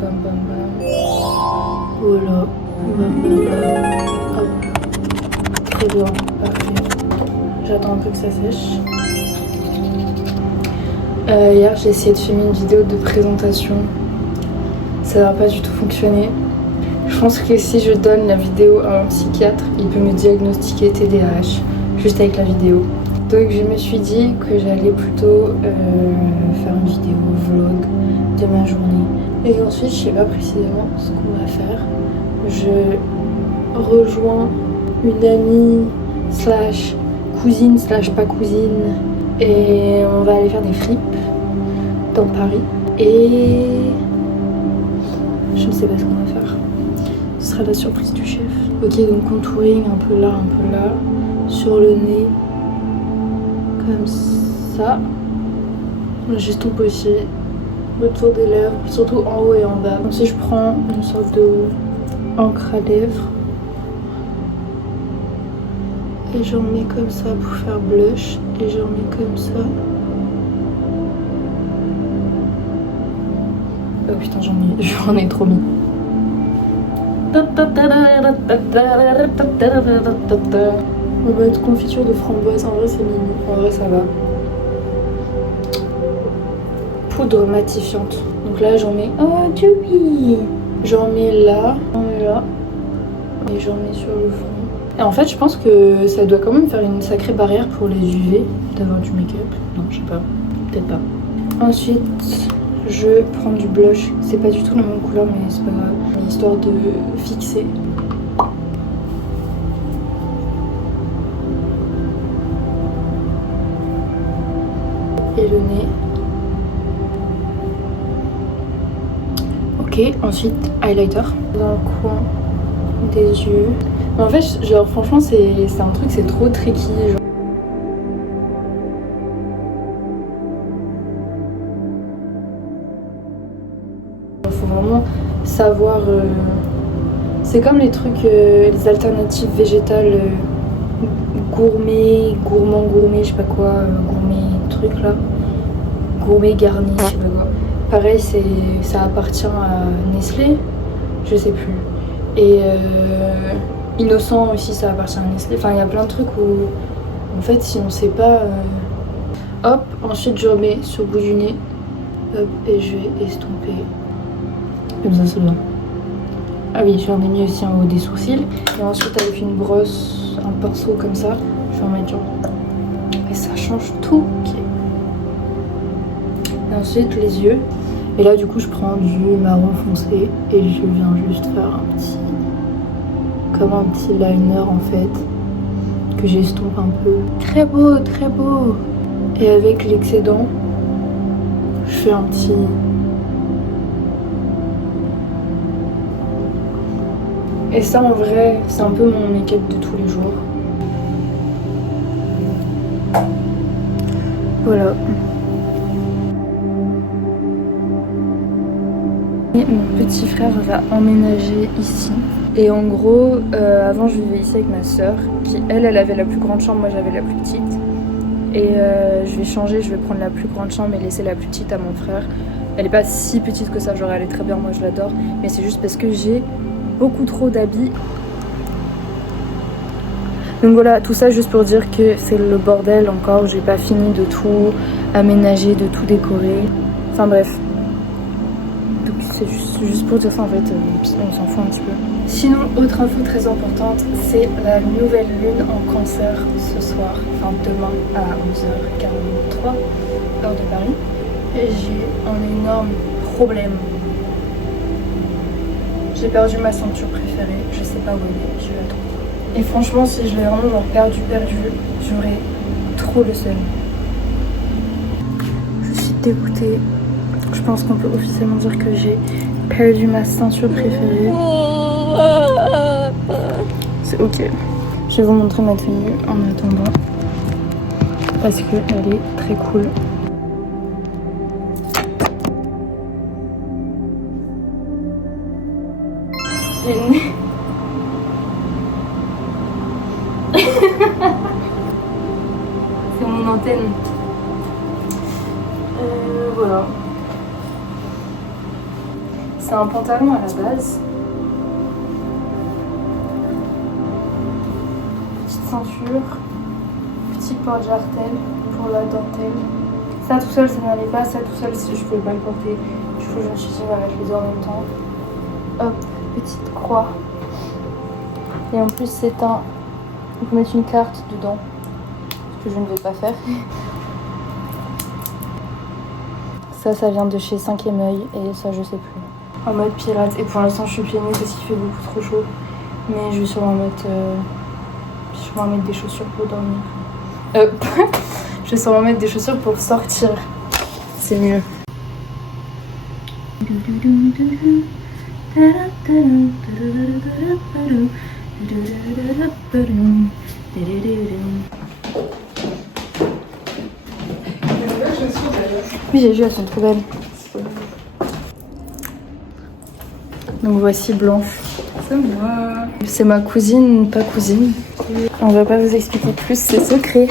Bam bam bam. Voilà. Bam bam bam. Hop. Très bien, parfait. J'attends un peu que ça sèche. Hier j'ai essayé de filmer une vidéo de présentation. Ça n'a pas du tout fonctionné. Je pense que si je donne la vidéo à un psychiatre, il peut me diagnostiquer TDAH juste avec la vidéo. Donc je me suis dit que j'allais plutôt faire une vidéo vlog de ma journée. Et ensuite je sais pas précisément ce qu'on va faire. Je rejoins une amie slash cousine slash pas cousine et on va aller faire des fripes dans Paris. Et je ne sais pas ce qu'on va faire. Ce sera la surprise du chef. Ok, donc contouring un peu là, sur le nez, comme ça. J'estompe aussi le tour des lèvres, surtout en haut et en bas. Ensuite je prends une sorte de encre à lèvres et j'en mets comme ça pour faire blush et j'en mets comme ça. Oh putain, j'en ai trop mis. En mode confiture de framboise, en vrai c'est mignon, en vrai ça va. Poudre matifiante. Donc là j'en mets, oh Julie, j'en mets là, et j'en mets sur le front. Et en fait je pense que ça doit quand même faire une sacrée barrière pour les UV d'avoir du make-up. Non je sais pas, peut-être pas. Ensuite je prends du blush, c'est pas du tout la même couleur mais c'est pas grave, histoire de fixer. Et le nez. Ok, ensuite highlighter dans le coin des yeux. Mais en fait, genre franchement c'est un truc, c'est trop tricky. Genre. Faut vraiment savoir. C'est comme les trucs, les alternatives végétales gourmet, je sais pas quoi, gourmet truc là, gourmet garni, je sais pas quoi. Pareil, ça appartient à Nestlé, je sais plus. Et Innocent aussi, ça appartient à Nestlé. Enfin, il y a plein de trucs où, en fait, si on sait pas. Hop, ensuite je remets sur le bout du nez. Hop, et je vais estomper. Comme ça, c'est bien. Ah oui, j'en ai mis aussi en haut des sourcils. Et ensuite, avec une brosse, un pinceau comme ça, je vais en mettre genre. Et ça change tout. Okay. Et ensuite, les yeux. Et là, du coup, je prends du marron foncé et je viens juste faire comme un petit liner en fait, que j'estompe un peu. Très beau, très beau. Et avec l'excédent, je fais un petit. Et ça, en vrai, c'est un peu mon make-up de tous les jours. Voilà. Et mon petit frère va emménager ici. Et en gros, avant je vivais ici avec ma soeur, qui elle avait la plus grande chambre, moi j'avais la plus petite. Et je vais changer, je vais prendre la plus grande chambre et laisser la plus petite à mon frère. Elle est pas si petite que ça, genre elle est très bien, moi je l'adore. Mais c'est juste parce que j'ai beaucoup trop d'habits. Donc voilà, tout ça juste pour dire que c'est le bordel encore, j'ai pas fini de tout aménager, de tout décorer. Enfin bref. Donc c'est juste pour dire ça en fait, on s'en fout un petit peu. Sinon, autre info très importante, c'est la nouvelle lune en Cancer ce soir, enfin demain à 11h43, heure de Paris. Et j'ai un énorme problème. J'ai perdu ma ceinture préférée, je sais pas où elle est, je la trouve. Et franchement, si je l'ai vraiment genre perdu, j'aurais trop le seum. Je suis dégoûtée. Je pense qu'on peut officiellement dire que j'ai perdu ma ceinture préférée. C'est ok. Je vais vous montrer ma tenue en attendant. Parce qu'elle est très cool. J'ai c'est mon antenne. Voilà. C'est C'est un pantalon à la base. Petite ceinture. Petit porte-jartel pour la dentelle. Ça tout seul ça n'allait pas, ça tout seul je pouvais pas le porter. Du coup je me suis dit on va mettre les deux en même temps. Hop, petite croix. Et en plus c'est un... On peut mettre une carte dedans. Ce que je ne vais pas faire. Ça vient de chez 5e œil et ça je sais plus. En mode pirate. Et pour l'instant je suis pieds nus parce qu'il fait beaucoup trop chaud. Mais je vais sûrement mettre des chaussures pour dormir. Je vais sûrement mettre des chaussures pour sortir. C'est mieux. Oui, j'ai vu, elles sont trop belles. Donc voici Blanche. C'est moi. C'est ma cousine, pas cousine. On va pas vous expliquer plus, c'est secret.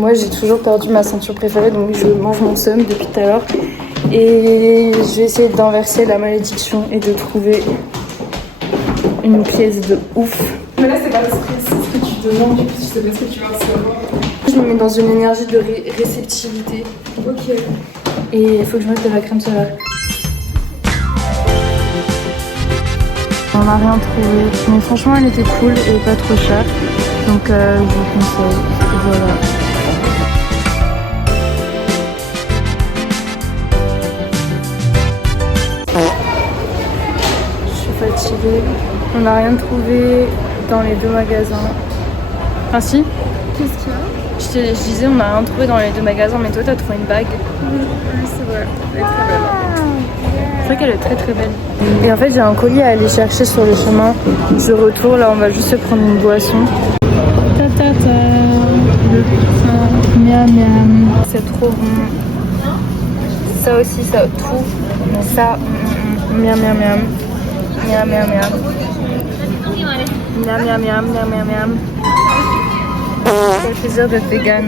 Moi j'ai toujours perdu ma ceinture préférée, donc je mange mon seum depuis tout à l'heure. Et je vais essayer d'inverser la malédiction et de trouver une pièce de ouf. Mais là c'est pas ce que tu demandes, du coup tu sais pas ce que tu vas recevoir. Je me mets dans une énergie de réceptivité. Ok. Et il faut que je mette de la crème solaire. On n'a rien trouvé, mais franchement elle était cool et pas trop chère. Donc je vous conseille. Voilà. Je suis fatiguée. On n'a rien trouvé dans les deux magasins. Enfin si. Qu'est-ce qu'il y a? Je disais on n'a rien trouvé dans les deux magasins, mais toi t'as trouvé une bague. Oui, c'est vrai. Elle est très belle. C'est vrai qu'elle est très très belle. Et en fait j'ai un colis à aller chercher sur le chemin du retour. Là on va juste se prendre une boisson. Ta ta ta. Le putain. Miam miam. C'est trop bon. Ça aussi ça tout. Mais ça. Miam miam miam. Miam miam miam. Miam miam miam miam miam miam. Quel plaisir d'être vegan.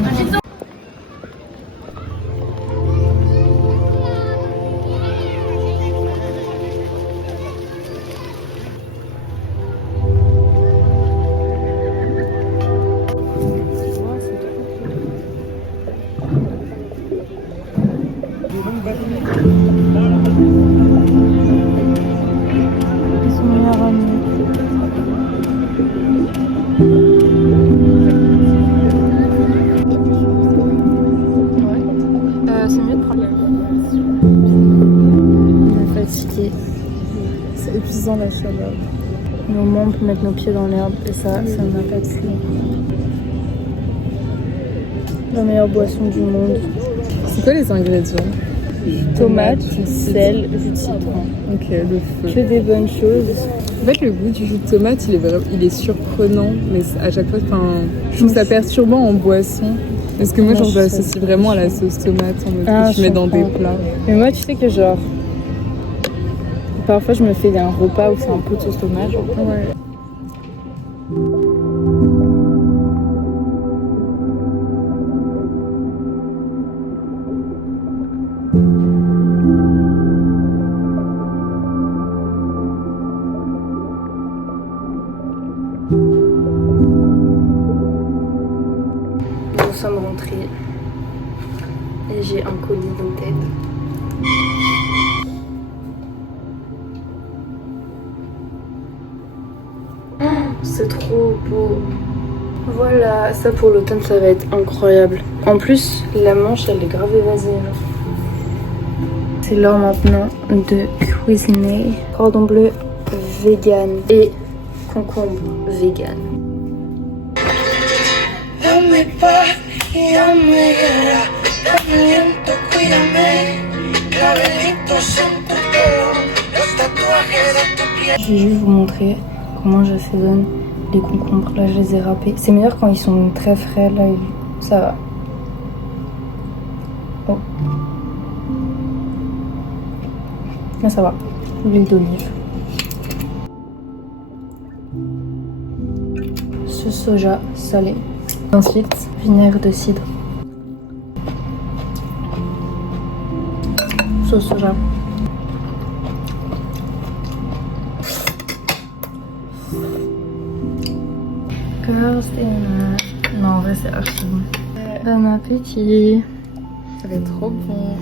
Son meilleur ami. C'est mieux de prendre la On est fatigué. C'est épuisant la chaleur. Mais au moins on peut mettre nos pieds dans l'herbe et ça n'a pas de prix. La meilleure boisson du monde. C'est quoi les ingrédients? Tomate, sel, jus de citron. Ok, le feu. Que des bonnes choses. En fait, le goût du jus de tomate, il est surprenant, mais à chaque fois, je trouve ça perturbant en boisson. Parce que moi, Moi, je je l'associe vraiment à la sauce tomate, en mode que je je mets dans des comprends. plats. Mais moi, tu sais que genre, parfois je me fais un repas où c'est un peu de sauce tomate. Genre. Ouais. Nous sommes rentrés et j'ai un colis de tête. C'est trop beau. Voilà, ça pour l'automne ça va être incroyable. En plus, la manche elle est grave évasée. C'est l'heure maintenant de cuisiner. Cordon bleu vegan et concombre vegan. Dame paz y dame guerra, dame viento, cuídame, clavelitos en tu pelo, los tatuajes de tu piel. Je vais juste vous montrer comment j'assaisonne les concombres. Là, je les ai râpés. C'est meilleur quand ils sont très frais. Là, ça va. Oh. Là, ça va. L'huile d'olive. Ce soja salé. Ensuite, vinaigre de cidre. Sauce soja. D'accord, c'est... Non, en vrai, c'est archi bon. Bon appétit. Ça va être trop bon.